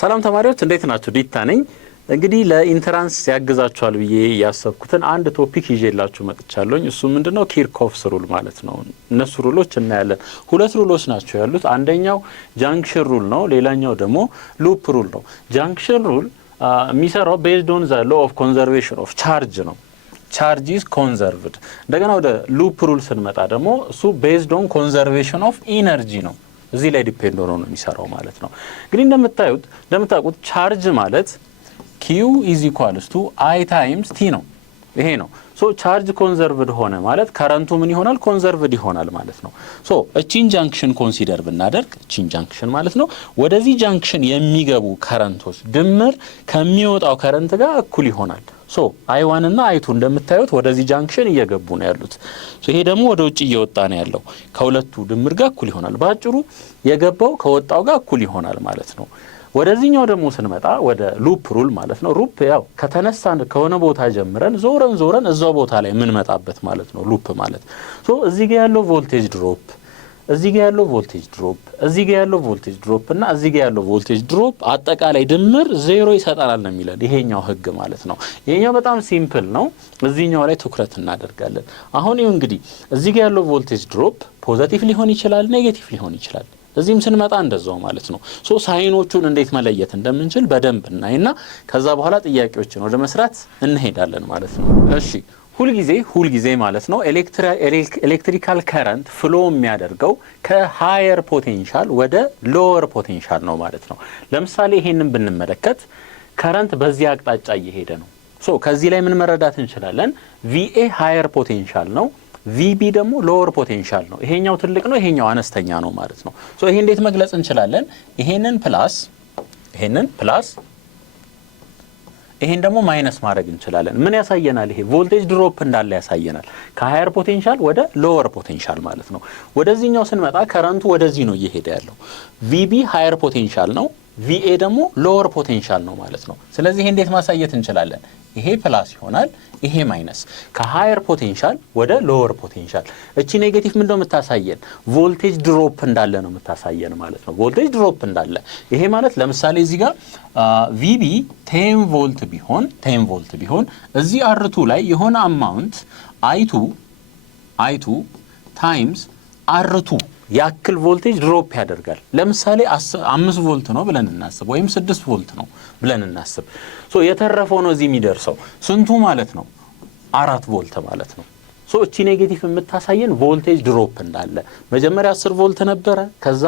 ሰላም ተማሪዎች እንዴት ናችሁ? ዲታ ነኝ። እንግዲህ ለኢንትራንስ ያግዛችኋል ብዬ ያሰብኩትን አንድ ቶፒክ ይዤላችሁ መጥቻለሁ። እሱ ምንድነው? ኪርኮፍስ ሩል ማለት ነው። እነሱ ሩሎች እናያለን። ሁለት ሩሎች ናቸው ያሉት። አንደኛው ጃንክሽን ሩል ነው፣ ሌላኛው ደግሞ ሉፕ ሩል ነው። ጃንክሽን ሩል የሚሰራው ቤዝድ ኦን ዘ ሎ ኦፍ ኮንዘርቬሽን ኦፍ ቻርጅ ነው። ቻርጅ ኢዝ ኮንዘርቭድ። እንደገና ወደ ሉፕ ሩል ስንመጣ ደግሞ እሱ ቤዝድ ኦን ኮንዘርቬሽን ኦፍ ኢነርጂ ነው። እዚህ ላይ ዲፔንድ ሆኖ ነው የሚሰራው ማለት ነው። እንግዲህ እንደምታውቁት ቻርጅ ማለት Q is equals to I times T ነው። ይሄ ነው። ሶ ቻርጅ ኮንዘርቭድ ሆነ ማለት ከረንቱ ምን ይሆናል? ኮንዘርቭድ ይሆናል ማለት ነው። ሶ እቺን ጃንክሽን ኮንሲደር ብናደርግ እቺን ጃንክሽን ማለት ነው ወደዚህ ጃንክሽን የሚገቡ ከረንቶች ድምር ከሚወጣው ከረንት ጋር እኩል ይሆናል። ሶ I1 እና I2 እንደምታዩት ወደዚህ ጃንክሽን እየገቡ ነው ያሉት። ሶ ይሄ ደግሞ ወደ ውጭ እየወጣ ነው ያለው ከሁለቱ ድምር ጋር እኩል ይሆናል። ባጭሩ የገባው ከወጣው ጋር እኩል ይሆናል ማለት ነው። ወደዚህኛው ደግሞ ስንመጣ ወደ ሉፕ ሩል ማለት ነው። ሉፕ ያው ከተነሳን ከሆነ ቦታ ጀምረን ዞረን እዛው ቦታ ላይ ምን መጣበት ማለት ነው ሉፕ ማለት። ሶ እዚህ ጋር ያለው ቮልቴጅ ድሮፕ፣ እዚህ ጋር ያለው ቮልቴጅ ድሮፕ፣ እዚህ ጋር ያለው ቮልቴጅ ድሮፕ እና እዚህ ጋር ያለው ቮልቴጅ ድሮፕ አጠቃላይ ድምር ዜሮ ይሰጣናል ነው የሚለን ይሄኛው ህግ ማለት ነው። ይሄኛው በጣም ሲምፕል ነው። እዚህኛው ላይ ትኩረት እናደርጋለን። አሁን ይሄ እንግዲህ እዚህ ጋር ያለው ቮልቴጅ ድሮፕ ፖዚቲቭ ሊሆን ይችላል፣ ኔጌቲቭ ሊሆን ይችላል። እዚህም ስንመጣ እንደዛው ማለት ነው። ሶ ሳይኖቹን እንዴት መለየት እንደምንችል በደንብ እናይና ከዛ በኋላ ጥያቄዎችን ወደ መስራት እንሄዳለን ማለት ነው። እሺ ሁልጊዜ ማለት ነው ኤሌክትሪካል ከረንት ፍሎ የሚያደርገው ከሃየር ፖቴንሻል ወደ ሎወር ፖቴንሻል ነው ማለት ነው። ለምሳሌ ይሄንን ብንመለከት ከረንት በዚህ አቅጣጫ እየሄደ ነው። ሶ ከዚህ ላይ ምን መረዳት እንችላለን? VA ሃየር ፖቴንሻል ነው፣ VB ደግሞ ሎወር ፖቴንሻል ነው። ይሄኛው ትልቅ ነው፣ ይሄኛው አነስተኛ ነው ማለት ነው። ሶ ይሄ እንዴት መግለጽ እንችላለን? ይሄንን ፕላስ ይሄን ደግሞ ማይነስ ማድረግ እንችላለን። ምን ያሳየናል? ይሄ ቮልቴጅ ድሮፕ እንዳለ ያሳየናል። ከሃየር ፖቴንሻል ወደ ሎወር ፖቴንሻል ማለት ነው። ወደዚህኛው ስንመጣ ከረንቱ ወደዚህ ነው እየሄደ ያለው። VB ሃየር ፖቴንሻል ነው፣ VA ደግሞ ሎወር ፖቴንሻል ነው ማለት ነው። ስለዚህ ይሄ እንዴት ማሳየት እንችላለን? ይሄ ፕላስ ይሆናል፣ ይሄ ማይነስ። ከሃየር ፖቴንሻል ወደ ሎወር ፖቴንሻል። እቺ ኔጌቲቭ ምንድነው የምታሳየን? ቮልቴጅ ድሮፕ እንዳለ ነው የምታሳየን ማለት ነው። ቮልቴጅ ድሮፕ እንዳለ ይሄ ማለት ለምሳሌ እዚህ ጋር VB 10 ቮልት ቢሆን እዚህ R2 ላይ የሆነ አማውንት I2 ታይምስ R2 ያክል ቮልቴጅ ድሮፕ ያደርጋል። ለምሳሌ 5 ቮልት ነው ብለን እናስብ፣ ወይም 6 ቮልት ነው ብለን እናስብ። ሶ የተረፈው ነው እዚህ የሚደርሰው ስንቱ ማለት ነው? 4 ቮልት ማለት ነው። ሶ እቺ ኔጌቲቭ የምታሳየን ቮልቴጅ ድሮፕ እንዳለ። መጀመሪያ 10 ቮልት ነበረ፣ ከዛ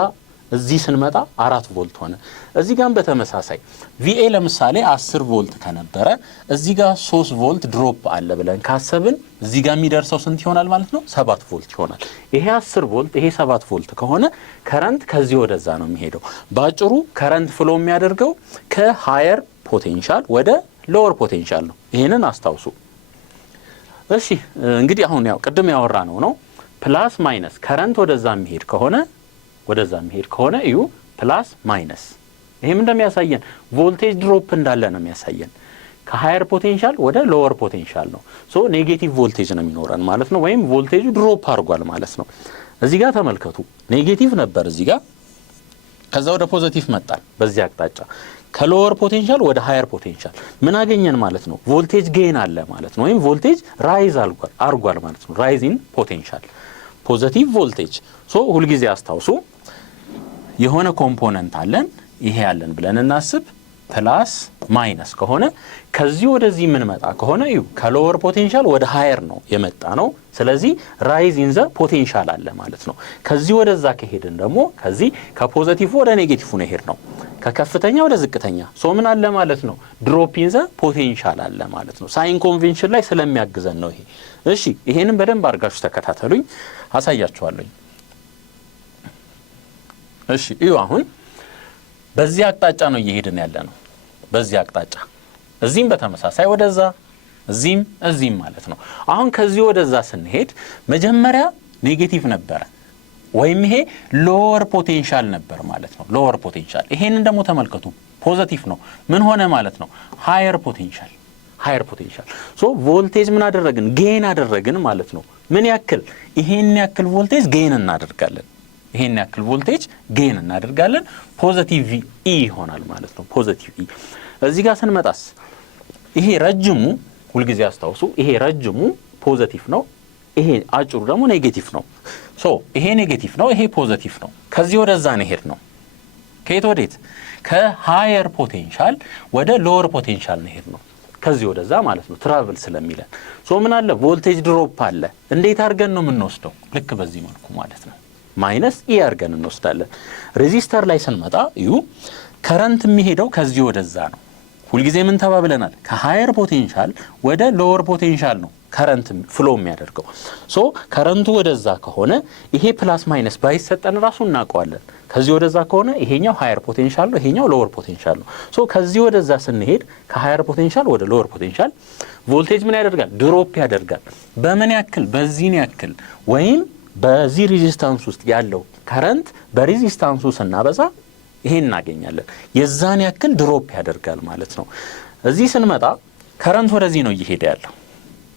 እዚህ ስንመጣ 4 ቮልት ሆነ። እዚህ ጋር በተመሳሳይ VA ለምሳሌ 10 ቮልት ከነበረ እዚህ ጋር 3 ቮልት ድሮፕ አለ ብለን ካሰብን እዚህ ጋር የሚደርሰው ስንት ይሆናል ማለት ነው? 7 ቮልት ይሆናል። ይሄ 10 ቮልት ይሄ 7 ቮልት ከሆነ ከረንት ከዚህ ወደዛ ነው የሚሄደው። ባጭሩ ከረንት ፍሎ የሚያደርገው ከሃየር ፖቴንሻል ወደ ሎወር ፖቴንሻል ነው። ይሄንን አስታውሱ። እሺ እንግዲህ አሁን ያው ቅድም ያወራ ነው ፕላስ ማይነስ ከረንት ወደዛ የሚሄድ ከሆነ እዩ ፕላስ ማይነስ። ይሄም እንደሚያሳየን ቮልቴጅ ድሮፕ እንዳለ ነው የሚያሳየን። ከሃየር ፖቴንሻል ወደ ሎወር ፖቴንሻል ነው። ሶ ኔጌቲቭ ቮልቴጅ ነው የሚኖረን ማለት ነው፣ ወይም ቮልቴጁ ድሮፕ አድርጓል ማለት ነው። እዚህ ጋር ተመልከቱ፣ ኔጌቲቭ ነበር እዚህ ጋር፣ ከዛ ወደ ፖዚቲቭ መጣን በዚህ አቅጣጫ። ከሎወር ፖቴንሻል ወደ ሃየር ፖቴንሻል ምን አገኘን ማለት ነው? ቮልቴጅ ጌን አለ ማለት ነው፣ ወይም ቮልቴጅ ራይዝ አድርጓል ማለት ነው። ራይዝ ኢን ፖቴንሻል ፖዚቲቭ ቮልቴጅ። ሶ ሁልጊዜ አስታውሱ የሆነ ኮምፖነንት አለን፣ ይሄ ያለን ብለን እናስብ። ፕላስ ማይነስ ከሆነ ከዚህ ወደዚህ ምን መጣ ከሆነ እዩ ከሎወር ፖቴንሻል ወደ ሃየር ነው የመጣ ነው። ስለዚህ ራይዝ ኢን ዘ ፖቴንሻል አለ ማለት ነው። ከዚህ ወደዛ ከሄድን ደግሞ ከዚህ ከፖዚቲቭ ወደ ኔጌቲቭ ነው ሄድ ነው፣ ከከፍተኛ ወደ ዝቅተኛ። ሶ ምን አለ ማለት ነው? ድሮፕ ኢን ዘ ፖቴንሻል አለ ማለት ነው። ሳይን ኮንቬንሽን ላይ ስለሚያግዘን ነው ይሄ። እሺ ይሄንን በደንብ አድርጋችሁ ተከታተሉኝ፣ አሳያችኋለሁ። እሺ እዩ አሁን በዚህ አቅጣጫ ነው እየሄድን ያለ ነው። በዚህ አቅጣጫ እዚህም በተመሳሳይ ወደዛ እዚህም ማለት ነው። አሁን ከዚህ ወደዛ ስንሄድ መጀመሪያ ኔጌቲቭ ነበረ፣ ወይም ይሄ ሎወር ፖቴንሻል ነበር ማለት ነው። ሎወር ፖቴንሻል። ይሄንን ደግሞ ተመልከቱ ፖዚቲቭ ነው። ምን ሆነ ማለት ነው? ሃየር ፖቴንሻል። ሶ ቮልቴጅ ምን አደረግን? ጌን አደረግን ማለት ነው። ምን ያክል? ይሄን ያክል ቮልቴጅ ጌን እናደርጋለን። ይሄን ያክል ቮልቴጅ ጌን እናደርጋለን ፖዚቲቭ ኢ ይሆናል ማለት ነው ፖዚቲቭ ኢ እዚህ ጋር ስንመጣስ ይሄ ረጅሙ ሁሉ ጊዜ አስተዋውሱ ይሄ ረጅሙ ፖዚቲቭ ነው ይሄ አጭሩ ደግሞ ኔጌቲቭ ነው ሶ ይሄ ኔጌቲቭ ነው ይሄ ፖዚቲቭ ነው ከዚህ ወደዛ ነው ሄድ ነው ከየት ወዴት ከሃየር ፖቴንሻል ወደ ሎወር ፖቴንሻል ነው ሄድ ነው ከዚህ ወደዛ ማለት ነው ትራቨል ስለሚለን ሶ ምን አለ ቮልቴጅ ድሮፕ አለ እንዴት አድርገን ነው የምንወስደው ልክ በዚህ መልኩ ማለት ነው ማይነስ ኢ አድርገን እንወስዳለን ሬዚስተር ላይ ስንመጣ እዩ ከረንት የሚሄደው ከዚህ ወደዛ ነው ሁሉ ጊዜ ምን ተባብለናል ከሃየር ፖቴንሻል ወደ ሎወር ፖቴንሻል ነው ከረንት ፍሎ የሚያደርገው ሶ ከረንቱ ወደዛ ከሆነ ይሄ ፕላስ ማይነስ ባይሰጠን ራሱ እናውቀዋለን ከዚህ ወደዛ ከሆነ ይሄኛው ሃየር ፖቴንሻል ነው ይሄኛው ሎወር ፖቴንሻል ነው ሶ ከዚህ ወደዛ ስንሄድ ከሃየር ፖቴንሻል ወደ ሎወር ፖቴንሻል ቮልቴጅ ምን ያደርጋል ድሮፕ ያደርጋል በምን ያክል በዚህን ያክል ወይም በዚህ ሬዚስታንስ ውስጥ ያለው ከረንት በሬዚስታንሱ ስናበዛ ይሄን እናገኛለን የዛን ያክል ድሮፕ ያደርጋል ማለት ነው እዚህ ስንመጣ ከረንት ወደዚህ ነው እየሄደ ያለው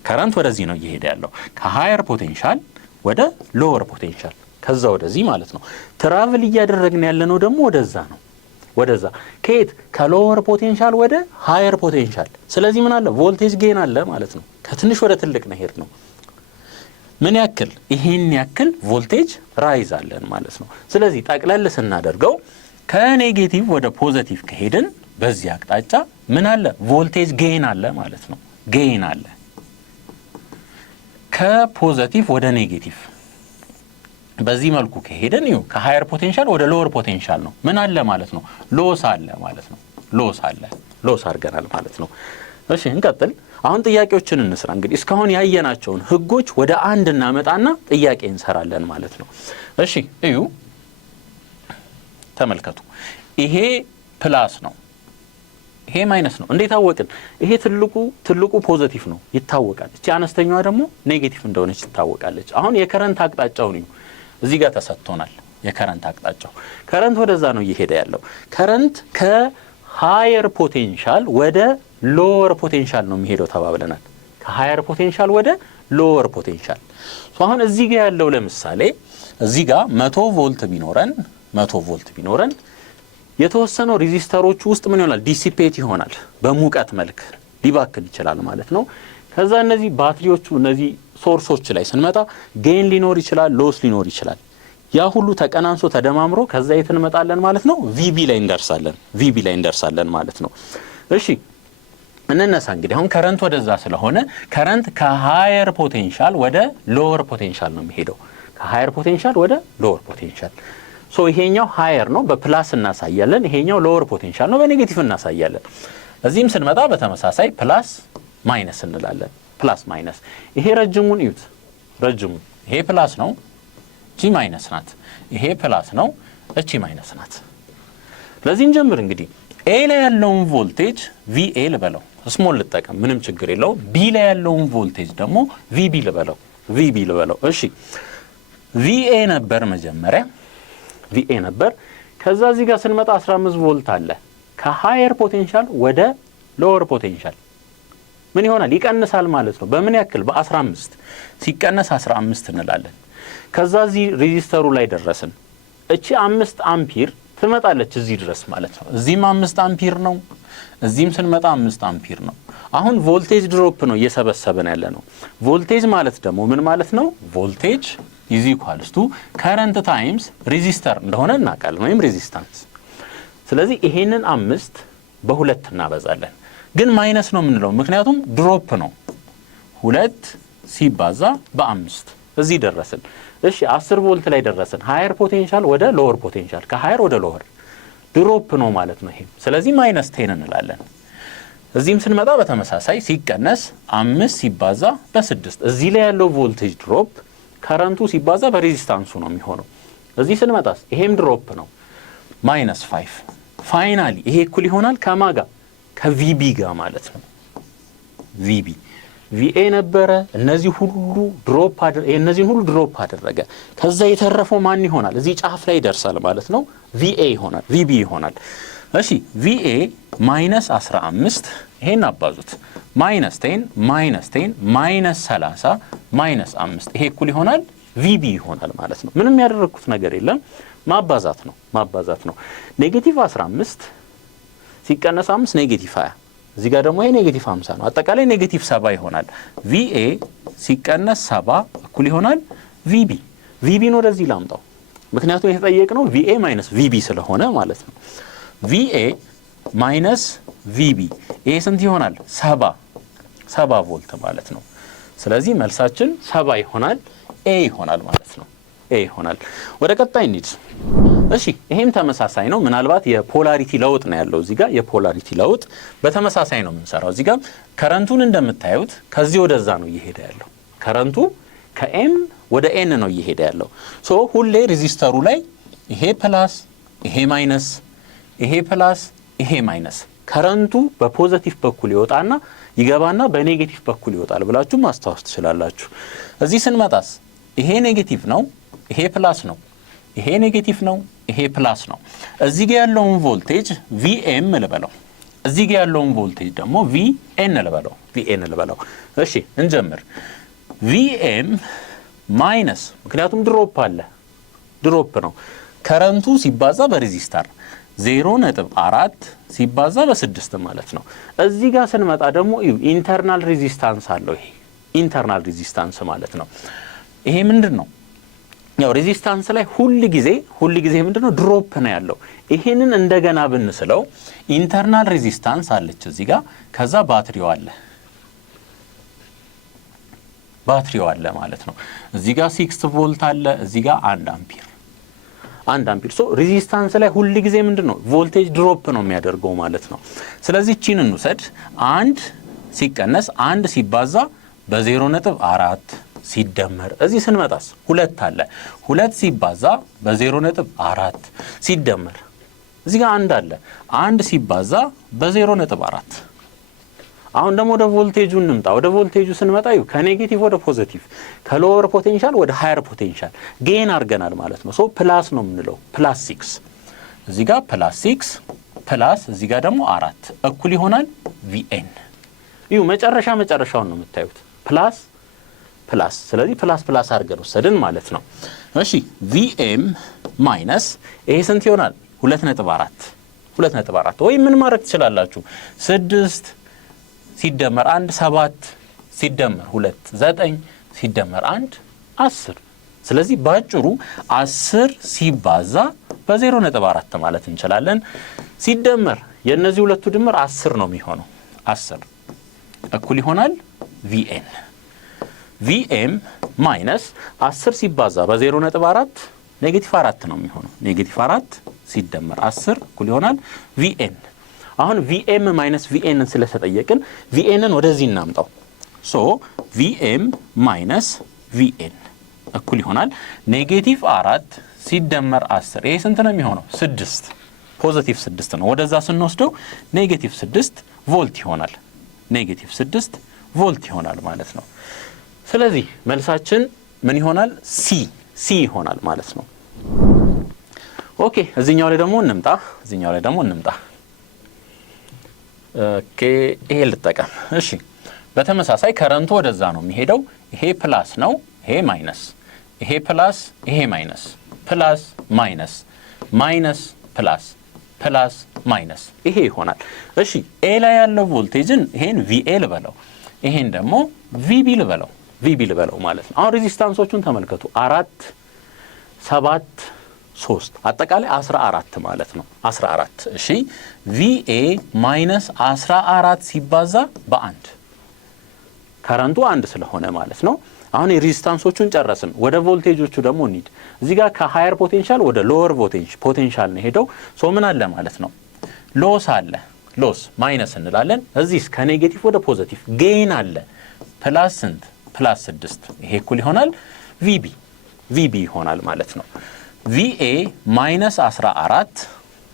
ከረንት ወደዚህ ነው እየሄደ ያለው ከሃየር ፖቴንሻል ወደ ሎወር ፖቴንሻል ከዛ ወደዚህ ማለት ነው ትራቨል እያደረግን ያለነው ደግሞ ወደዛ ነው ወደዛ ከየት ከሎወር ፖቴንሻል ወደ ሃየር ፖቴንሻል ስለዚህ ምን አለ ቮልቴጅ ጌን አለ ማለት ነው ከትንሽ ወደ ትልቅ ነው ሄድ ነው ምን ያክል ይሄን ያክል ቮልቴጅ ራይዝ አለን ማለት ነው ስለዚህ ጠቅለል ስናደርገው ከኔጌቲቭ ወደ ፖዚቲቭ ከሄድን በዚህ አቅጣጫ ምን አለ ቮልቴጅ ጌን አለ ማለት ነው ጌን አለ ከፖዚቲቭ ወደ ኔጌቲቭ በዚህ መልኩ ከሄድን ይው ከሃየር ፖቴንሻል ወደ ሎወር ፖቴንሻል ነው ምን አለ ማለት ነው ሎስ አለ ማለት ነው ሎስ አድርገናል ማለት ነው እሺ እንቀጥል አሁን ጥያቄዎችን እንስራ እንግዲህ እስካሁን ያየናቸውን ህጎች ወደ አንድ እናመጣና ጥያቄ እንሰራለን ማለት ነው እሺ እዩ ተመልከቱ ይሄ ፕላስ ነው ይሄ ማይነስ ነው እንዴት አወቅን ይሄ ትልቁ ፖዚቲቭ ነው ይታወቃል እቺ አነስተኛዋ ደግሞ ኔጌቲቭ እንደሆነች ይታወቃለች አሁን የከረንት አቅጣጫው ነው እዚህ ጋር ተሰጥቶናል የከረንት አቅጣጫው ከረንት ወደዛ ነው እየሄደ ያለው ከረንት ከሃየር ፖቴንሻል ወደ ሎወር ፖቴንሻል ነው የሚሄደው ተባብለናል ከሃየር ፖቴንሻል ወደ ሎወር ፖቴንሻል አሁን እዚህ ጋር ያለው ለምሳሌ እዚህ ጋር 100 ቮልት ቢኖረን የተወሰነው ሬዚስተሮች ውስጥ ምን ይሆናል ዲሲፔት ይሆናል በሙቀት መልክ ሊባክን ይችላል ማለት ነው ከዛ እነዚህ ባትሪዎቹ እነዚህ ሶርሶች ላይ ስንመጣ ጌን ሊኖር ይችላል ሎስ ሊኖር ይችላል ያ ሁሉ ተቀናንሶ ተደማምሮ ከዛ የት እንመጣለን ማለት ነው ቪቢ ላይ እንደርሳለን ማለት ነው እሺ እንነሳ እንግዲህ አሁን ከረንት ወደዛ ስለሆነ ከረንት ከሃየር ፖቴንሻል ወደ ሎወር ፖቴንሻል ነው የሚሄደው ከሃየር ፖቴንሻል ወደ ሎወር ፖቴንሻል ሶ ይሄኛው ሃየር ነው በፕላስ እናሳያለን ይሄኛው ሎወር ፖቴንሻል ነው በኔጌቲቭ እናሳያለን እዚህም ስንመጣ በተመሳሳይ ፕላስ ማይነስ እንላለን ፕላስ ማይነስ ይሄ ረጅሙን እዩት ረጅሙ ይሄ ፕላስ ነው እቺ ማይነስ ናት ይሄ ፕላስ ነው እቺ ማይነስ ናት ለዚህ እንጀምር እንግዲህ ኤ ላይ ያለውን ቮልቴጅ ቪኤ ልበለው ስሞል ልጠቀም ምንም ችግር የለው ቢ ላይ ያለውን ቮልቴጅ ደግሞ ቪቢ ልበለው እሺ ቪኤ ነበር መጀመሪያ ቪኤ ነበር ከዛ እዚህ ጋር ስንመጣ 15 ቮልት አለ ከሃየር ፖቴንሻል ወደ ሎወር ፖቴንሻል ምን ይሆናል ይቀንሳል ማለት ነው በምን ያክል በ15 ሲቀነስ 15 እንላለን ከዛ እዚህ ሬዚስተሩ ላይ ደረስን እቺ 5 አምፒር ትመጣለች እዚህ ድረስ ማለት ነው እዚህም 5 አምፒር ነው እዚህም ስንመጣ 5 አምፒር ነው አሁን ቮልቴጅ ድሮፕ ነው እየሰበሰበን ያለ ነው ቮልቴጅ ማለት ደግሞ ምን ማለት ነው ቮልቴጅ is equals to current times resistor እንደሆነ እናውቃለን ወይም ሬዚስታንስ ስለዚህ ይሄንን 5 በ2 እናበዛለን ግን ማይነስ ነው የምንለው ምክንያቱም ድሮፕ ነው 2 ሲባዛ በ5 እዚህ ደረስን እሺ 10 ቮልት ላይ ደረስን ሃየር ፖቴንሻል ወደ ሎወር ፖቴንሻል ከሃየር ወደ ሎወር ድሮፕ ነው ማለት ነው ይሄ ስለዚህ ማይነስ 10 እንላለን እዚህም ስንመጣ በተመሳሳይ ሲቀነስ 5 ሲባዛ በ6 እዚህ ላይ ያለው ቮልቴጅ ድሮፕ ከረንቱ ሲባዛ በሬዚስታንሱ ነው የሚሆነው እዚህ ስንመጣስ ይሄም ድሮፕ ነው -5 ፋይናሊ ይሄ እኩል ይሆናል ከማጋ ከቪቢ ጋር ማለት ነው ቪቢ ቪኤ ነበረ እነዚህ ሁሉ ድሮፕ አደረገ ከዛ የተረፈው ማን ይሆናል እዚህ ጫፍ ላይ ይደርሳል ማለት ነው ቪኤ ይሆናል ቪቢ ይሆናል እሺ ቪኤ -15 ይሄን አባዙት -10 -10 -30 -5 ይሄ እኩል ይሆናል ቪቢ ይሆናል ማለት ነው። ምንም ያደረኩት ነገር የለም ማባዛት ነው። ኔጌቲቭ 15 ሲቀነስ 5 ኔጌቲቭ 20 እዚህ ጋር ደግሞ ይሄ ኔጌቲቭ 50 ነው። አጠቃላይ ኔጌቲቭ 70 ይሆናል። ቪኤ ሲቀነስ 70 እኩል ይሆናል ቪቢ። ቪቢን ወደዚህ ላምጣው ምክንያቱም የተጠየቅነው ቪኤ ማይነስ ቪቢ ስለሆነ ማለት ነው። ቪኤ ማይነስ ቪቢ ይሄ ስንት ይሆናል? 70 ቮልት ማለት ነው። ስለዚህ መልሳችን 70 ይሆናል፣ ኤ ይሆናል ማለት ነው። ኤ ይሆናል። ወደ ቀጣይ እንሂድ። እሺ ይሄም ተመሳሳይ ነው። ምናልባት የፖላሪቲ ለውጥ ነው ያለው እዚህ ጋር። የፖላሪቲ ለውጥ በተመሳሳይ ነው የምንሰራው። እዚህ ጋር ከረንቱን እንደምታዩት ከዚህ ወደዛ ነው እየሄደ ያለው። ከረንቱ ከኤም ወደ ኤን ነው እየሄደ ያለው። ሶ ሁሌ ሬዚስተሩ ላይ ይሄ ፕላስ ይሄ ማይነስ፣ ይሄ ፕላስ ይሄ ማይነስ ከረንቱ በፖዚቲቭ በኩል ይወጣና ይገባና በኔጌቲቭ በኩል ይወጣል ብላችሁ ማስተዋወስ ትችላላችሁ። እዚህ ስንመጣስ ይሄ ኔጌቲቭ ነው፣ ይሄ ፕላስ ነው፣ ይሄ ኔጌቲቭ ነው፣ ይሄ ፕላስ ነው። እዚህ ጋር ያለውን ቮልቴጅ ቪኤም ልበለው፣ እዚህ ጋር ያለውን ቮልቴጅ ደግሞ ቪኤን ልበለው። እሺ እንጀምር። ቪኤም ማይነስ ምክንያቱም ድሮፕ ነው ከረንቱ ሲባዛ በሬዚስተር 0.4 ሲባዛ በ6 ማለት ነው። እዚህ ጋር ስንመጣ ደግሞ ኢንተርናል ሬዚስታንስ አለው። ይሄ ኢንተርናል ሬዚስታንስ ማለት ነው። ይሄ ምንድነው? ያው ሬዚስታንስ ላይ ሁሉ ጊዜ ምንድነው ድሮፕ ነው ያለው። ይሄንን እንደገና ብንስለው ኢንተርናል ሬዚስታንስ አለች እዚህ ጋር፣ ከዛ ባትሪው አለ ማለት ነው። እዚህ ጋር 6 ቮልት አለ፣ እዚህ ጋር 1 አምፒር። ሶ ሬዚስታንስ ላይ ሁሉ ጊዜ ምንድነው ቮልቴጅ ድሮፕ ነው የሚያደርገው ማለት ነው። ስለዚህ እቺን እንውሰድ። 1 ሲቀነስ 1 ሲባዛ በ0.4 ሲደመር እዚህ ስንመጣስ 2 አለ። 2 ሲባዛ በ0.4 ሲደመር እዚህ ጋር 1 አለ። 1 ሲባዛ በ0.4 አሁን ደግሞ ወደ ቮልቴጁ እንምጣ። ወደ ቮልቴጁ ስንመጣ ከኔጌቲቭ ወደ ፖዚቲቭ ከሎወር ፖቴንሻል ወደ ሃየር ፖቴንሻል ጌን አድርገናል ማለት ነው። ሶ ፕላስ ነው የምንለው። ፕላስ 6 እዚህ ጋር ፕላስ 6 ፕላስ እዚህ ጋር ደግሞ 4 እኩል ይሆናል ቪኤን። መጨረሻውን ነው የምታዩት ፕላስ። ስለዚህ ፕላስ አድርገን ወሰድን ማለት ነው። እሺ ቪኤም ማይነስ ይሄ ስንት ይሆናል? 2.4 ወይ ምን ማድረግ ትችላላችሁ? 6 ሲደመር 1 7 ሲደመር 2 9 ሲደመር 1 10። ስለዚህ ባጭሩ 10 ሲባዛ በ0.4 ማለት እንችላለን። ሲደመር የነዚህ ሁለቱ ድምር 10 ነው የሚሆነው። 10 እኩል ይሆናል ቪኤን። ቪኤም ማይነስ 10 ሲባዛ በ0.4 ኔጌቲቭ 4 ነው የሚሆነው። ኔጌቲቭ 4 ሲደመር 10 እኩል ይሆናል ቪኤን። አሁን ቪኤም ማይነስ ቪኤንን ስለተጠየቅን ቪኤንን ወደዚህ እናምጣው። ሶ ቪኤም ማይነስ ቪኤን እኩል ይሆናል ኔጌቲቭ 4 ሲደመር 10። ይሄ ስንት ነው የሚሆነው? 6 ፖዚቲቭ 6 ነው። ወደዛ ስንወስደው ኔጌቲቭ 6 ቮልት ይሆናል። ኔጌቲቭ 6 ቮልት ይሆናል ማለት ነው። ስለዚህ መልሳችን ምን ይሆናል? ሲ ይሆናል ማለት ነው። ኦኬ እዚህኛው ላይ ደግሞ እንምጣ። ኦኬ ይሄ ልጠቀም። እሺ በተመሳሳይ ከረንቱ ወደዛ ነው የሚሄደው። ይሄ ፕላስ ነው፣ ይሄ ማይነስ፣ ይሄ ፕላስ፣ ይሄ ማይነስ፣ ፕላስ ማይነስ፣ ማይነስ ፕላስ፣ ፕላስ ማይነስ ይሄ ይሆናል። እሺ ኤ ላይ ያለው ቮልቴጅን ይሄን ቪኤ ልበለው፣ ይሄን ደግሞ ቪቢ ልበለው ማለት ነው። አሁን ሬዚስታንሶቹን ተመልከቱ። 4 7 3 አጠቃላይ 14 ማለት ነው። 14 እሺ ቪኤ ማይነስ 14 ሲባዛ በ1 ከረንቱ 1 ስለሆነ ማለት ነው። አሁን የሬዚስታንሶቹን ጨረስን። ወደ ቮልቴጆቹ ደግሞ እንሂድ። እዚህ ጋር ከሃየር ፖቴንሻል ወደ ሎወር ፖቴንሻል ነው ሄደው። ሶ ምን አለ ማለት ነው? ሎስ አለ። ሎስ ማይነስ እንላለን። እዚህስ ከኔጌቲቭ ወደ ፖዚቲቭ ጌን አለ። ፕላስ ስንት? ፕላስ 6። ይሄ እኩል ይሆናል ቪቢ ይሆናል ማለት ነው። ቪኤ ማይነስ 14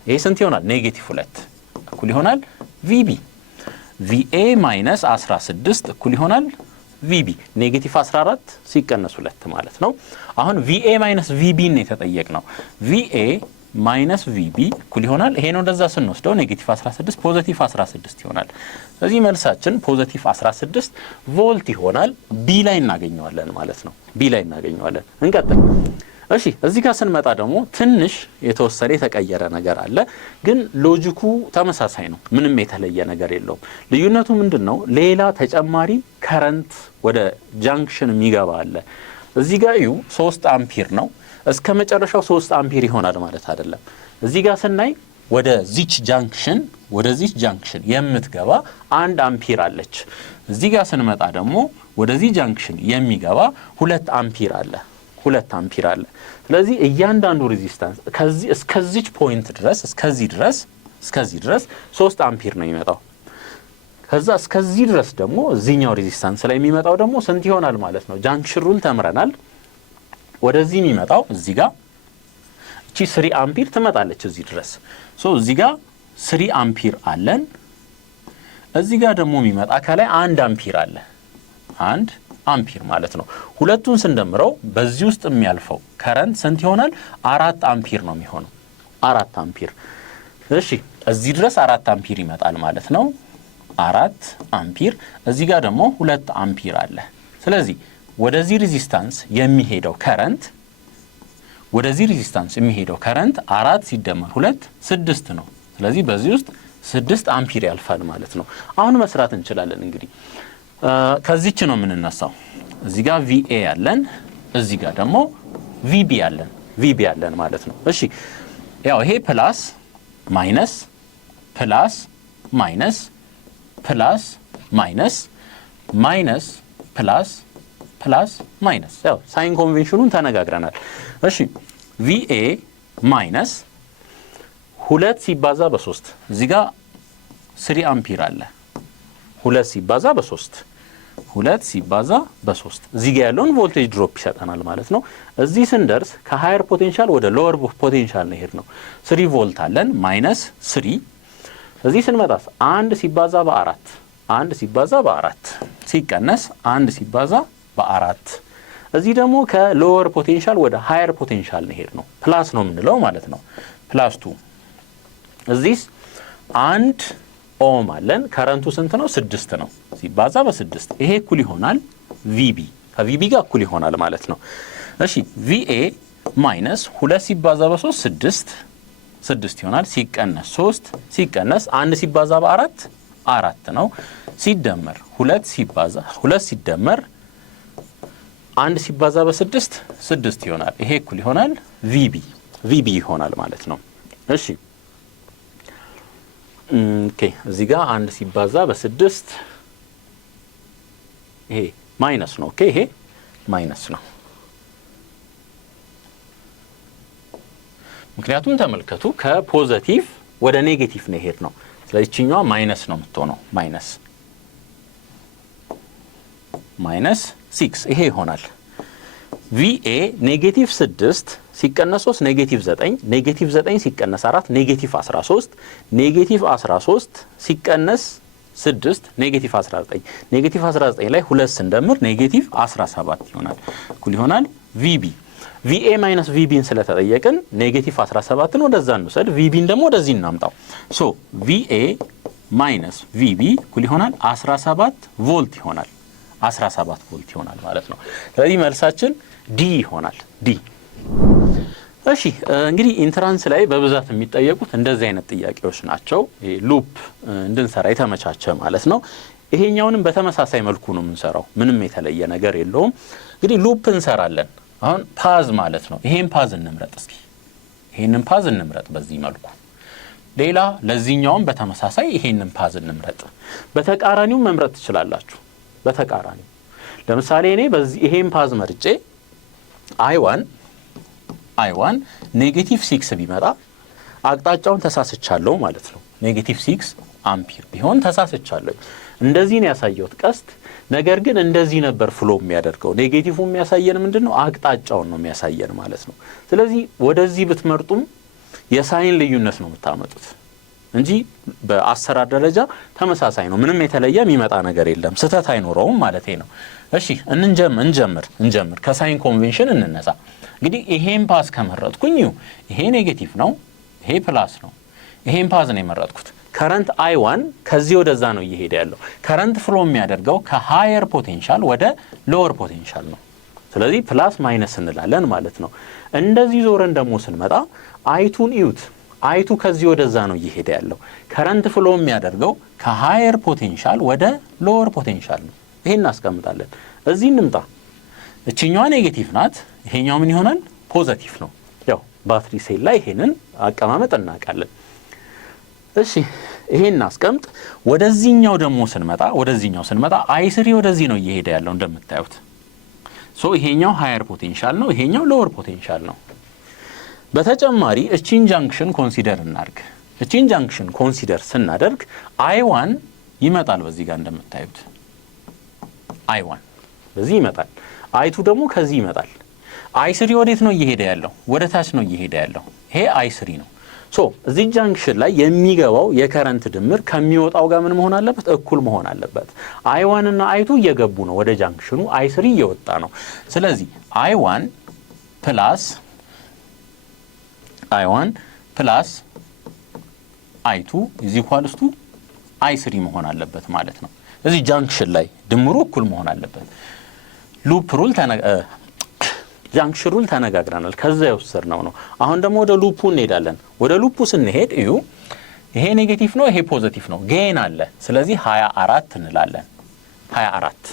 ይሄ ስንት ይሆናል? ኔጌቲቭ 2 እኩል ይሆናል ቪቢ። ቪኤ ማይነስ 16 እኩል ይሆናል ቪቢ። ኔጌቲቭ 14 ሲቀነስ 2 ማለት ነው። አሁን ቪኤ ማይነስ ቪቢ ነው የተጠየቅነው። ቪኤ ማይነስ ቪቢ እኩል ይሆናል ይሄ ነው እንደዛ ስንወስደው ኔጌቲቭ 16 ፖዚቲቭ 16 ይሆናል። ስለዚህ መልሳችን ፖዚቲቭ 16 ቮልት ይሆናል። ቢ ላይ እናገኘዋለን ማለት ነው። ቢ ላይ እናገኘዋለን። እንቀጥል። እሺ እዚህ ጋር ስንመጣ ደግሞ ትንሽ የተወሰነ የተቀየረ ነገር አለ፣ ግን ሎጂኩ ተመሳሳይ ነው። ምንም የተለየ ነገር የለውም። ልዩነቱ ምንድነው? ሌላ ተጨማሪ ከረንት ወደ ጃንክሽን የሚገባ አለ። እዚህ ጋር እዩ 3 አምፒር ነው። እስከ መጨረሻው 3 አምፒር ይሆናል ማለት አይደለም። እዚህ ጋር ስናይ ወደ ዚች ጃንክሽን የምትገባ 1 አምፒር አለች። እዚህ ጋር ስንመጣ ደግሞ ወደዚህ ጃንክሽን የሚገባ 2 አምፒር አለ። 2 አምፒር አለ። ስለዚህ እያንዳንዱ ሬዚስታንስ ከዚህ እስከዚህ ፖይንት ድረስ እስከዚህ ድረስ 3 አምፒር ነው የሚመጣው። ከዛ እስከዚህ ድረስ ደግሞ እዚህኛው ሬዚስታንስ ላይ የሚመጣው ደግሞ ስንት ይሆናል ማለት ነው? ጃንክሽን ሩል ተምረናል። ወደዚህ የሚመጣው እዚህ ጋር እቺ 3 አምፒር ትመጣለች እዚህ ድረስ። እዚህ ጋር 3 አምፒር አለን። እዚህ ጋር ደግሞ የሚመጣ ከላይ 1 አምፒር አለ። 1 አምፒር ማለት ነው። ሁለቱን ስንደምረው በዚህ ውስጥ የሚያልፈው ከረንት ስንት ይሆናል? 4 አምፒር ነው የሚሆነው። 4 አምፒር። እሺ እዚህ ድረስ 4 አምፒር ይመጣል ማለት ነው። 4 አምፒር። እዚህ ጋር ደግሞ 2 አምፒር አለ። ስለዚህ ወደዚህ ሬዚስታንስ የሚሄደው ከረንት 4 ሲደመር 2 6 ነው። ስለዚህ በዚህ ውስጥ 6 አምፒር ያልፋል ማለት ነው። አሁን መስራት እንችላለን። እንግዲህ ከዚች ነው የምንነሳው። እዚህ ጋር ቪኤ ያለን፣ እዚህ ጋር ደግሞ ቪቢ ያለን ማለት ነው። እሺ ያው ይሄ ፕላስ ማይነስ ፕላስ ማይነስ ፕላስ ማይነስ ማይነስ ፕላስ ፕላስ ማይነስ ያው ሳይን ኮንቬንሽኑን ተነጋግረናል። እሺ ቪኤ ማይነስ 2 ሲባዛ በ3 እዚህ ጋር 3 አምፒር አለ። 2 ሲባዛ በ3 እዚህ ጋር ያለውን ቮልቴጅ ድሮፕ ይሰጠናል ማለት ነው። እዚህ ስንደርስ ከሃየር ፖቴንሻል ወደ ሎወር ፖቴንሻል ነው ሄድ ነው። 3 ቮልት አለን ማይነስ 3። እዚህ ስንመጣስ 1 ሲባዛ በ4 ሲቀነስ 1 ሲባዛ በ4 እዚህ ደግሞ ከሎወር ፖቴንሻል ወደ ሃየር ፖቴንሻል ነው ሄድ ነው። ፕላስ ነው የምንለው ማለት ነው። ፕላስ 2 እዚህ 1 ኦም አለን። ከረንቱ ስንት ነው? 6 ነው። ሲባዛ በ6 ይሄ እኩል ይሆናል ቪቢ፣ ከቪቢ ጋር እኩል ይሆናል ማለት ነው። እሺ ቪኤ ማይነስ 2 ሲባዛ በ3 6 ይሆናል። ሲቀነስ 3 ሲቀነስ 1 ሲባዛ በ4 4 ነው። ሲደመር 2 ሲደመር 1 ሲባዛ በ6 6 ይሆናል። ይሄ እኩል ይሆናል ቪቢ ይሆናል ማለት ነው። እሺ ኦኬ እዚህ ጋር 1 ሲባዛ በ6 ይሄ ማይነስ ነው። ኦኬ ይሄ ማይነስ ነው። ምክንያቱም ተመልከቱ ከፖዚቲቭ ወደ ኔጌቲቭ ነው ሄድ ነው። ስለዚህ እቺኛዋ ማይነስ ነው የምትሆነው። ማይነስ 6 ይሄ ይሆናል። ቪኤ ኔጌቲቭ 6 ሲቀነስ 3 ኔጌቲቭ 9 ኔጌቲቭ 9 ሲቀነስ 4 ኔጌቲቭ 13 ኔጌቲቭ 13 ሲቀነስ 6 ኔጌቲቭ 19 ኔጌቲቭ 19 ላይ 2 ስንደምር ኔጌቲቭ 17 ይሆናል። እኩል ይሆናል ቪኤ ማይነስ ቪቢን ስለተጠየቅን ኔጌቲቭ 17ን ወደዛ እንውሰድ፣ ቪቢን ደግሞ ወደዚህ እናምጣው። ቪኤ ማይነስ ቪቢ እኩል ይሆናል 17 ቮልት ይሆናል። 17 ቮልት ይሆናል ማለት ነው። ስለዚህ መልሳችን ዲ ይሆናል። ዲ። እሺ እንግዲህ ኢንትራንስ ላይ በብዛት የሚጠየቁት እንደዚህ አይነት ጥያቄዎች ናቸው። ሉፕ እንድንሰራ የተመቻቸ ማለት ነው። ይሄኛውንም በተመሳሳይ መልኩ ነው የምንሰራው። ምንም የተለየ ነገር የለውም። እንግዲህ ሉፕ እንሰራለን። አሁን ፓዝ ማለት ነው። ይሄን ፓዝ እንምረጥ እስኪ። ይሄንን ፓዝ እንምረጥ በዚህ መልኩ። ሌላ ለዚህኛውም በተመሳሳይ ይሄንን ፓዝ እንምረጥ። በተቃራኒው መምረጥ ትችላላችሁ። በተቃራኒው ለምሳሌ እኔ በዚህ ይሄን ፓዝ መርጬ I1 ኔጌቲቭ 6 ቢመጣ አቅጣጫውን ተሳስቻለሁ ማለት ነው። ኔጌቲቭ 6 አምፒር ቢሆን ተሳስቻለሁ። እንደዚህ ነው ያሳየሁት ቀስት። ነገር ግን እንደዚህ ነበር ፍሎ የሚያደርገው። ኔጌቲቭው የሚያሳየን ምንድነው? አቅጣጫውን ነው የሚያሳየን ማለት ነው። ስለዚህ ወደዚህ ብትመርጡም የሳይን ልዩነት ነው የምታመጡት እንጂ በአሰራር ደረጃ ተመሳሳይ ነው። ምንም የተለየ የሚመጣ ነገር የለም። ስህተት አይኖረውም ማለት ነው። እሺ እንጀምር። ከሳይን ኮንቬንሽን እንነሳ። እንግዲህ ይሄን ፓስ ከመረጥኩኝ ይሄ ኔጌቲቭ ነው፣ ይሄ ፕላስ ነው። ይሄን ፓዝ ነው የመረጥኩት። ከረንት I1 ከዚህ ወደዛ ነው እየሄደ ያለው። ከረንት ፍሎ የሚያደርገው ከሃየር ፖቴንሻል ወደ ሎወር ፖቴንሻል ነው። ስለዚህ ፕላስ ማይነስ እንላለን ማለት ነው። እንደዚህ ዞረን ደግሞ ስንመጣ I2ን እዩት። I2 ከዚህ ወደዛ ነው እየሄደ ያለው። ከረንት ፍሎ የሚያደርገው ከሃየር ፖቴንሻል ወደ ሎወር ፖቴንሻል ነው። ይሄን እናስቀምጣለን። እዚህ እንምጣ። እቺኛዋ ኔጌቲቭ ናት፣ ይሄኛው ምን ይሆናል? ፖዚቲቭ ነው። ያው ባትሪ ሴል ላይ ይሄንን አቀማመጥ እናውቃለን። እሺ ይሄን እናስቀምጥ። ወደዚህኛው ደግሞ ስንመጣ I3 ወደዚህ ነው እየሄደ ያለው እንደምታዩት። ሶ ይሄኛው ሃየር ፖቴንሻል ነው፣ ይሄኛው ሎወር ፖቴንሻል ነው። በተጨማሪ እቺን ጃንክሽን ኮንሲደር እናድርግ። እቺን ጃንክሽን ኮንሲደር ስናደርግ I1 ይመጣል በዚህ ጋር እንደምታዩት። I1 በዚህ ይመጣል፣ I2 ደግሞ ከዚህ ይመጣል። I3 ወዴት ነው እየሄደ ያለው? ወደ ታች ነው እየሄደ ያለው። ይሄ I3 ነው። ሶ እዚህ ጃንክሽን ላይ የሚገባው የከረንት ድምር ከሚወጣው ጋር ምን መሆን አለበት? እኩል መሆን አለበት። I1 እና I2 እየገቡ ነው ወደ ጃንክሽኑ፣ I3 እየወጣ ነው። ስለዚህ I1 ፕላስ I2 ኢዝ ኢኳልስ ቱ I3 መሆን አለበት ማለት ነው። እዚህ ጃንክሽን ላይ ድምሩ እኩል መሆን አለበት። ሉፕ ሩል ጃንክሽን ሩል ተነጋግረናል። ከዛ የወሰድነው ነው። አሁን ደግሞ ወደ ሉፑ እንሄዳለን። ወደ ሉፑ ስንሄድ እዩ፣ ይሄ ኔጌቲቭ ነው፣ ይሄ ፖዚቲቭ ነው። ጌን አለ። ስለዚህ 24 እንላለን። 24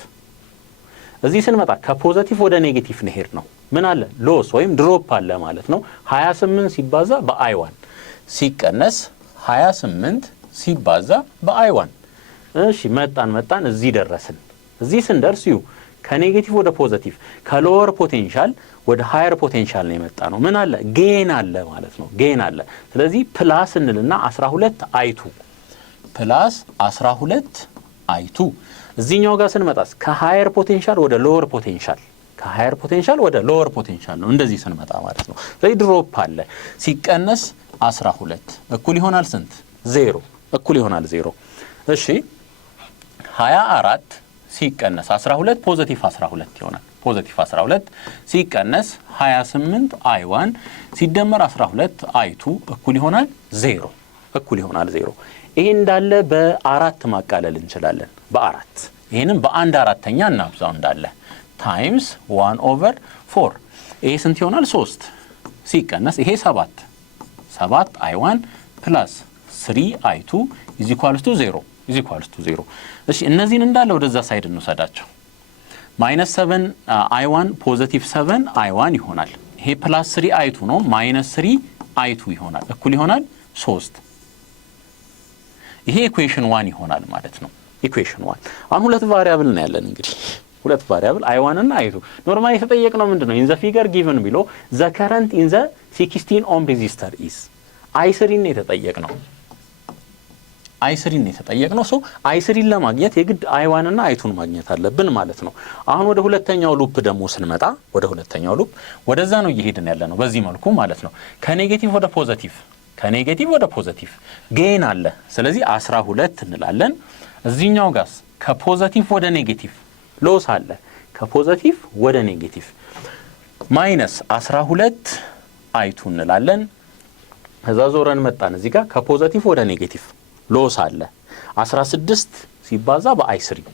እዚህ ስንመጣ ከፖዚቲቭ ወደ ኔጌቲቭ እንሄድ ነው። ምን አለ? ሎስ ወይም ድሮፕ አለ ማለት ነው። 28 ሲባዛ በI1 ሲቀነስ 28 ሲባዛ በI1። እሺ መጣን እዚህ ደረስን። እዚህ ስንደርስ እዩ ከኔጌቲቭ ወደ ፖዚቲቭ ከሎወር ፖቴንሻል ወደ ሃየር ፖቴንሻል ነው የመጣ ነው። ምን አለ? ጌን አለ ማለት ነው። ጌን አለ። ስለዚህ ፕላስ እንልና 12I2 ፕላስ 12I2። እዚህኛው ጋር ስንመጣስ ከሃየር ፖቴንሻል ወደ ሎወር ፖቴንሻል ነው እንደዚህ ስንመጣ ማለት ነው። ስለዚህ ድሮፕ አለ ሲቀነስ 12 እኩል ይሆናል ስንት? 0 እኩል ይሆናል 0። እሺ 24 ሲቀነስ 12 ፖዚቲቭ 12 ይሆናል። ፖዚቲቭ 12 ሲቀነስ 28 I1 ሲደመር 12 I2 እኩል ይሆናል 0 እኩል ይሆናል 0። ይሄ እንዳለ በአራት ማቃለል እንችላለን። በአራት ይሄንን በአንድ አራተኛ እናብዛው እንዳለ ታይምስ 1/4 ይሄ ስንት ይሆናል? 3 ሲቀነስ ይሄ 7 I1 ፕላስ 3I2 ኢዝ ኢኳልስ ቱ 0 እሺ እነዚህን እንዳለ ወደዛ ሳይድ እንውሰዳቸው። -7 I1 ፖዚቲቭ 7 I1 ይሆናል። ይሄ ፕላስ 3I2 ነው። -3I2 ይሆናል እኩል ይሆናል 3። ይሄ ኢኩዌሽን 1 ይሆናል ማለት ነው። ኢኩዌሽን 1 አሁን ሁለት ቫሪያብል ነው ያለን። እንግዲህ ሁለት ቫሪያብል I1 እና I2 ኖርማሊ የተጠየቅነው ምንድነው? ኢን ዘ ፊገር ጊቨን ቢሎ ዘ ከረንት ኢን ዘ 16 ኦhm ሬዚስተር ኢዝ I3 ነው የተጠየቅነው። ሶ I3 ለማግኘት የግድ I1 እና I2ን ማግኘት አለብን ማለት ነው። አሁን ወደ ሁለተኛው ሉፕ ደግሞ ስንመጣ ወደዛ ነው እየሄድን ያለ ነው በዚህ መልኩ ማለት ነው። ከኔጌቲቭ ወደ ፖዚቲቭ ጌን አለ። ስለዚህ 12 እንላለን። እዚህኛው ጋር ከፖዚቲቭ ወደ ኔጌቲቭ ሎስ አለ። ከፖዚቲቭ ወደ ኔጌቲቭ ማይነስ 12 I2 እንላለን። ከዛ ዞረን መጣን። እዚህ ጋር ከፖዚቲቭ ወደ ኔጌቲቭ ሎስ አለ። 16 ሲባዛ በI3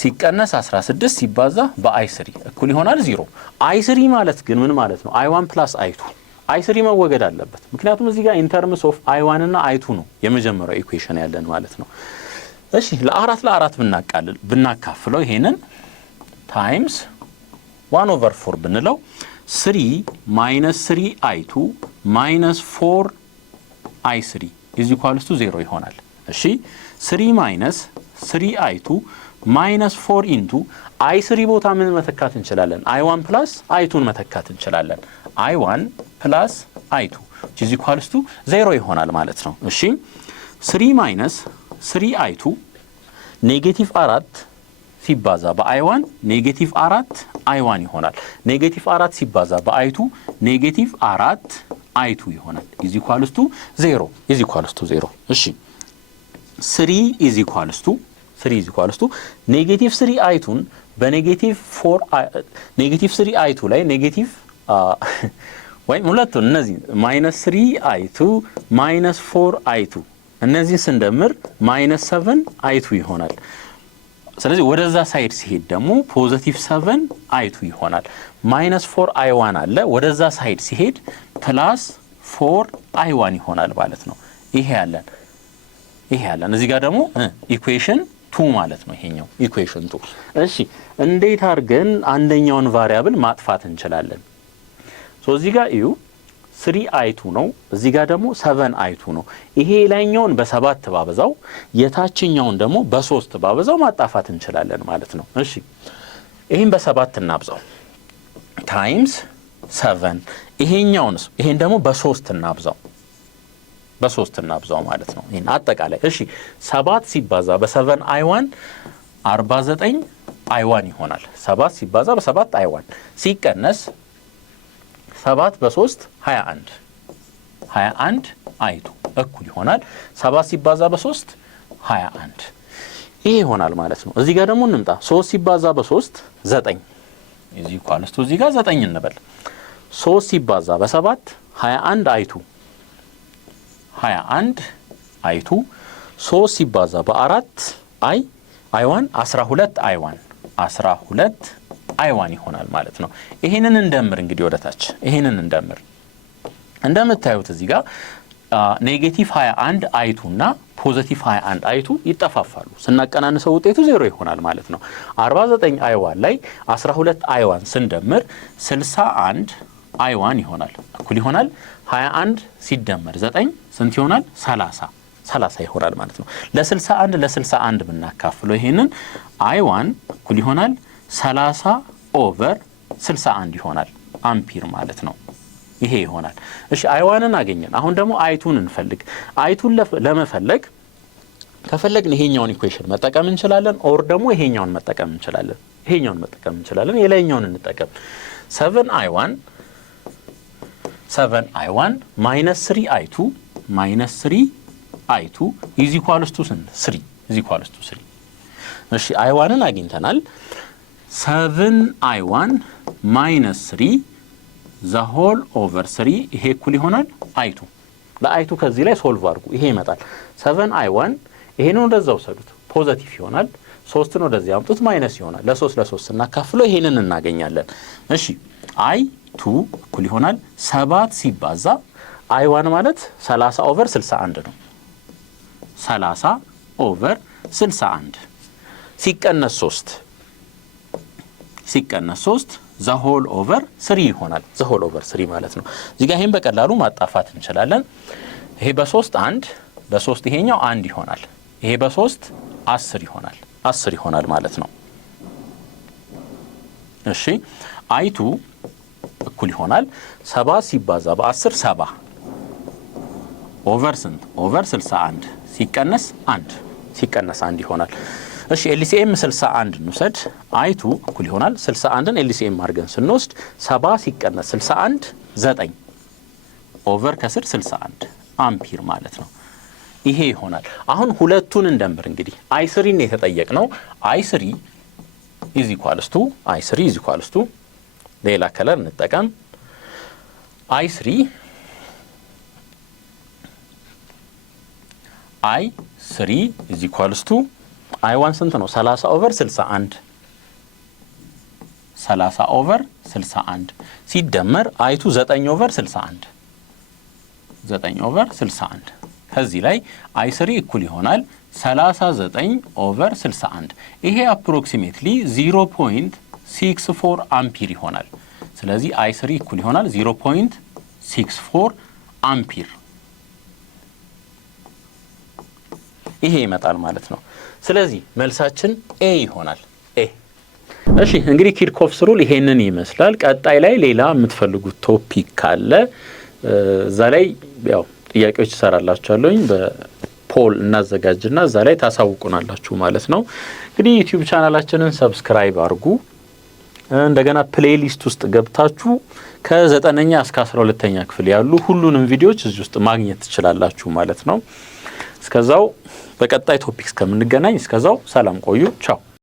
ሲቀነስ 16 ሲባዛ በI3 እኩል ይሆናል 0። I3 ማለት ግን ምን ማለት ነው? I1 ፕላስ I2 I3 መወገድ አለበት። ምክንያቱም እዚህ ጋር ኢን ተርምስ ኦፍ I1 እና I2 ነው የመጀመሪያው ኢኩዌሽን ያለን ማለት ነው። እሺ ለአራት ብናካፍለው ይሄንን ታይምስ 1/4 ብንለው 3 3I2 4I3 is equals to 0 ይሆናል። እሺ 3 3I2 4 into I3 ቦታ ምን መተካት እንችላለን? I1 plus I2ን መተካት እንችላለን። I1 plus I2 which is equals to 0 ይሆናል ማለት ነው። እሺ 3 3I2 ኔጌቲቭ 4 ሲባዛ በI1 ኔጌቲቭ 4 I1 ይሆናል። ኔጌቲቭ 4 ሲባዛ በI2 ኔጌቲቭ 4 I2 ይሆናል። is equals to 0 እሺ 3 is equals to ኔጌቲቭ 3I2ን በኔጌቲቭ 3I2 ላይ ኔጌቲቭ ወይም ሁለቱን እነዚህ -3i2 -4i2 እነዚህ ስንደምር -7i2 ይሆናል። ስለዚህ ወደዛ ሳይድ ሲሄድ ደግሞ +7i2 ይሆናል። -4i1 አለ ወደዛ ሳይድ ሲሄድ +4i1 ይሆናል ማለት ነው። ይሄ ያለን እዚህ ጋር ደግሞ ኢኩዌሽን 2 ማለት ነው። ይሄኛው ኢኩዌሽን 2። እሺ እንዴት አድርገን አንደኛውን ቫሪያብል ማጥፋት እንችላለን? እዚህ ጋር እዩ 3i2 ነው፣ እዚህ ጋር ደግሞ 7i2 ነው። ይሄ ላይኛውን በ7 ባበዛው የታችኛውን ደግሞ በ3 ባበዛው ማጣፋት እንችላለን ማለት ነው። እሺ ይሄን በ7 እናብዛው ታይምስ 7 ይሄን ደግሞ በ3 እናብዛው ማለት ነው። ይሄን አጠቃላይ እሺ 7 ሲባዛ በ7i1 49i1 ይሆናል። 7 ሲባዛ በ7i1 ሲቀነስ 7 በ3 21i2 እኩል ይሆናል 7 ሲባዛ በ3 21 ይሄ ይሆናል ማለት ነው። እዚህ ጋር ደግሞ እንምጣ 3 ሲባዛ በ3 9 እዚህ ኳልስቱ እዚህ ጋር 9 እንበል 3 ሲባዛ በ7 21i2 3 ሲባዛ በ4 i1 12i1 ይሆናል ማለት ነው። ይሄንን እንደምር እንግዲህ ወደታች ይሄንን እንደምታዩት እዚህ ጋር -21i2 እና +21i2 ይጠፋፋሉ። ስናቀናንሰው ውጤቱ 0 ይሆናል ማለት ነው። 49i1 ላይ 12i1 ስንደምር 61i1 ይሆናል እኩል ይሆናል 21 ሲደመር 9 ስንት ይሆናል? 30 ይሆናል ማለት ነው። ለ61 ብናካፍለው ይሄንን i1 እኩል ይሆናል 30/61 ይሆናል አምፒር ማለት ነው። ይሄ ይሆናል። እሺ i1ን አገኘን። አሁን ደግሞ i2ን እንፈልግ። i2ን ለመፈለግ ከፈለግን ይሄኛውን ኢኩዌሽን መጠቀም እንችላለን ኦር ደግሞ ይሄኛውን መጠቀም እንችላለን። የላይኛውን እንጠቀም። 7i1 -3i2 is equals to 3 እሺ i1ን አግኝተናል። 7i1 -3 the whole over 3 ይሄ እኩል ይሆናል i2 ለi2 ከዚህ ላይ ሶልቭ አድርጉ። ይሄ ይመጣል 7i1 ይሄንን ወደዛ ወሰዱት ፖዚቲቭ ይሆናል። 3ን ወደዚህ አምጡት ማይነስ ይሆናል። ለ3 ስናካፍለው ይሄንን እናገኛለን። እሺ i2 እኩል ይሆናል 7 ሲባዛ i1 ማለት 30/61 ነው። 30/61 ሲቀነስ 3 the whole over 3 ይሆናል። the whole over 3 ማለት ነው። እዚህ ጋር ይሄን በቀላሉ ማጣፋት እንችላለን። ይሄ በ3 1 በ3 ይሄኛው 1 ይሆናል። ይሄ በ3 10 ይሆናል ማለት ነው። እሺ i2 እኩል ይሆናል 7 ሲባዛ በ10 7 ኦቨር ስንት ኦቨር 61 ሲቀነስ 1 ይሆናል። እሺ ኤልሲኤም 61 እንውሰድ። i2 እኩል ይሆናል 61ን ኤልሲኤም አድርገን ስንወስድ 7 ሲቀነስ 61 9 ኦቨር ከስር 61 አምፒር ማለት ነው። ይሄ ይሆናል። አሁን ሁለቱን እንደምር እንግዲህ i3ን የተጠየቅነው i3 is equals to ሌላ ከለር እንጠቀም። i3 is equals to i1 ስንት ነው? 30/61 ሲደመር i2 9/61 ከዚህ ላይ i3 እኩል ይሆናል 39/61 ይሄ አፕሮክሲሜትሊ 0.64 አምፒር ይሆናል። ስለዚህ i3 እኩል ይሆናል 0.64 አምፒር ይሄ ይመጣል ማለት ነው። ስለዚህ መልሳችን ኤ ይሆናል። እሺ እንግዲህ ኪርኮፍስ ሩል ይሄንን ይመስላል። ቀጣይ ላይ ሌላ የምትፈልጉት ቶፒክ ካለ እዛ ላይ ያው ጥያቄዎች እሰራላችኋለሁኝ በፖል እናዘጋጅና እዛ ላይ ታሳውቁናላችሁ ማለት ነው። እንግዲህ ዩቲዩብ ቻናላችንን ሰብስክራይብ አድርጉ። እንደገና ፕሌሊስት ውስጥ ገብታችሁ ከ9ኛ እስከ 12ኛ ክፍል ያሉ ሁሉንም ቪዲዮዎች እዚህ ውስጥ ማግኘት ትችላላችሁ ማለት ነው። እስከዛው በቀጣይ ቶፒክ እስከምንገናኝ እስከዛው ሰላም ቆዩ። ቻው።